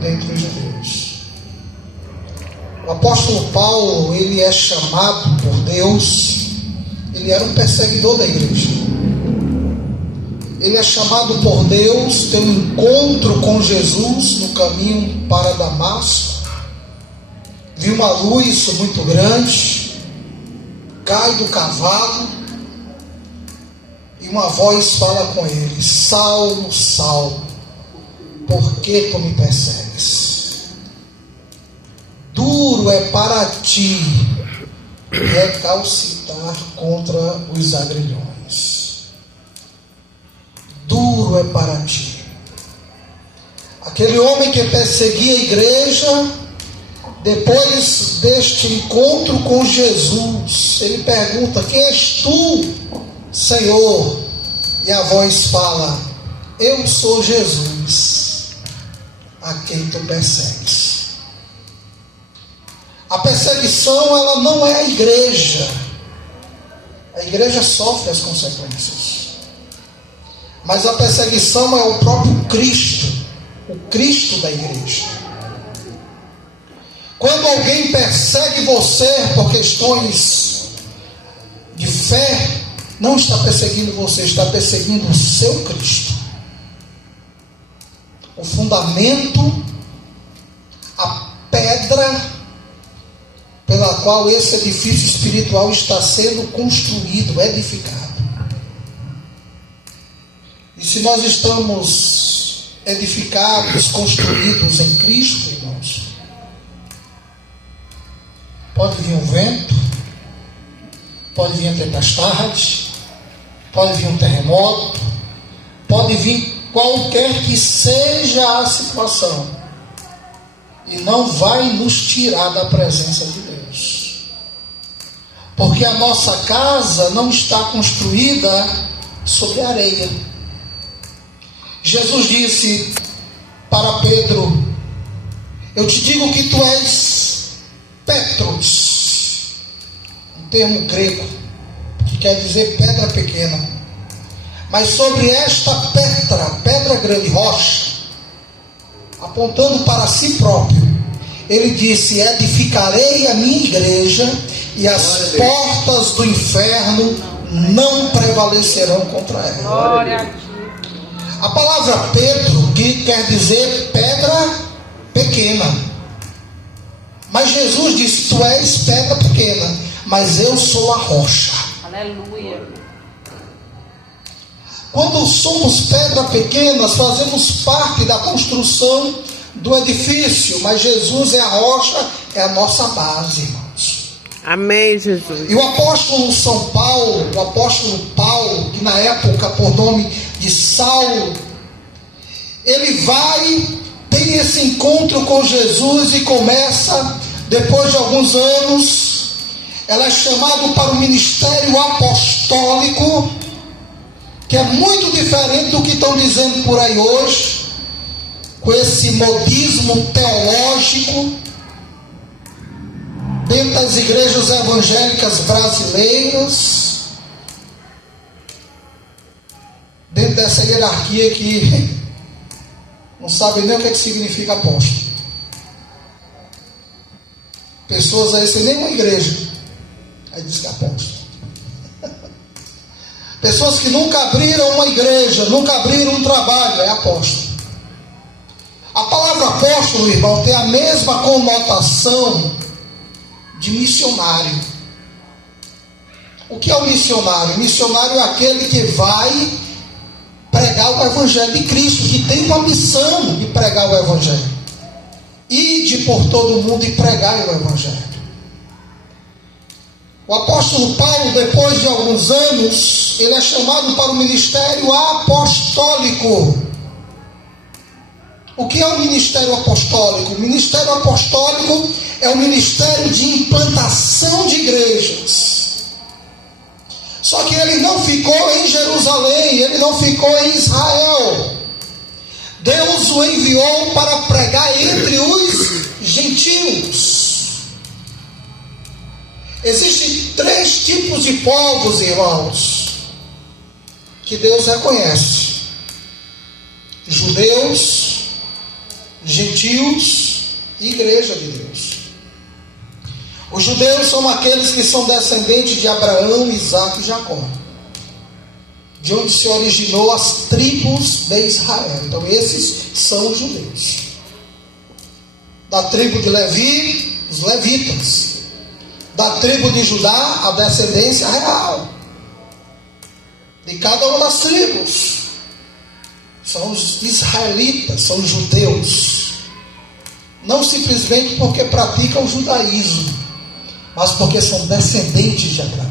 dentre os judeus. O apóstolo Paulo, ele é chamado por Deus, ele era um perseguidor da igreja. Ele é chamado por Deus, tem um encontro com Jesus no caminho para Damasco. Viu uma luz muito grande, cai do cavalo e uma voz fala com ele: Saulo, Saulo, por que tu me persegues? Duro é para ti recalcitrar contra os agrilhões. Duro é para ti. Aquele homem que perseguia a igreja, depois deste encontro com Jesus, ele pergunta: quem és tu, Senhor? E a voz fala: eu sou Jesus, a quem tu persegues. A perseguição, ela não é a igreja. A igreja sofre as consequências. Mas a perseguição é o próprio Cristo, o Cristo da igreja. Quando alguém persegue você por questões de fé, não está perseguindo você, está perseguindo o seu Cristo. O fundamento, a pedra pela qual esse edifício espiritual está sendo construído, edificado. E se nós estamos edificados, construídos em Cristo, irmãos, pode vir um vento, pode vir a tempestade, pode vir um terremoto, pode vir qualquer que seja a situação, e não vai nos tirar da presença de Deus. Porque a nossa casa não está construída sobre areia. Jesus disse para Pedro: eu te digo que tu és Petros, um termo grego que quer dizer pedra pequena. Mas sobre esta pedra grande, rocha, apontando para si próprio, ele disse: edificarei a minha igreja, e as portas do inferno não prevalecerão contra ela. A palavra Pedro, que quer dizer pedra pequena. Mas Jesus disse: tu és pedra pequena, mas eu sou a rocha. Aleluia. Quando somos pedra pequenas, fazemos parte da construção do edifício, mas Jesus é a rocha, é a nossa base, irmãos. Amém, Jesus. E o apóstolo Paulo, que na época por nome de Saulo, ele tem esse encontro com Jesus e começa, depois de alguns anos, ela é chamado para o ministério apostólico, que é muito diferente do que estão dizendo por aí hoje, com esse modismo teológico, dentro das igrejas evangélicas brasileiras, dentro dessa hierarquia que não sabe nem o que significa apóstolo. Pessoas aí sem nenhuma igreja, aí diz que é apóstolo. Pessoas que nunca abriram uma igreja, nunca abriram um trabalho, é apóstolo. A palavra apóstolo, irmão, tem a mesma conotação de missionário. O que é o missionário? O missionário é aquele que vai pregar o evangelho de Cristo, que tem uma missão de pregar o evangelho. Ide por todo o mundo e pregai o evangelho. O apóstolo Paulo, depois de alguns anos, ele é chamado para o ministério apostólico. O que é o ministério apostólico? O ministério apostólico é o ministério de implantação de igrejas. Só que ele não ficou em Jerusalém, ele não ficou em Israel. Deus o enviou para pregar entre os gentios. Existem 3 tipos de povos, irmãos, que Deus reconhece: judeus, gentios gentios e igreja de Deus. Os judeus são aqueles que são descendentes de Abraão, Isaque e Jacó, de onde se originou as tribos de Israel. Então esses são os judeus. Da tribo de Levi, os levitas. Da tribo de Judá, a descendência real. De cada uma das tribos. São os israelitas, são os judeus. Não simplesmente porque praticam o judaísmo, mas porque são descendentes de Abraão.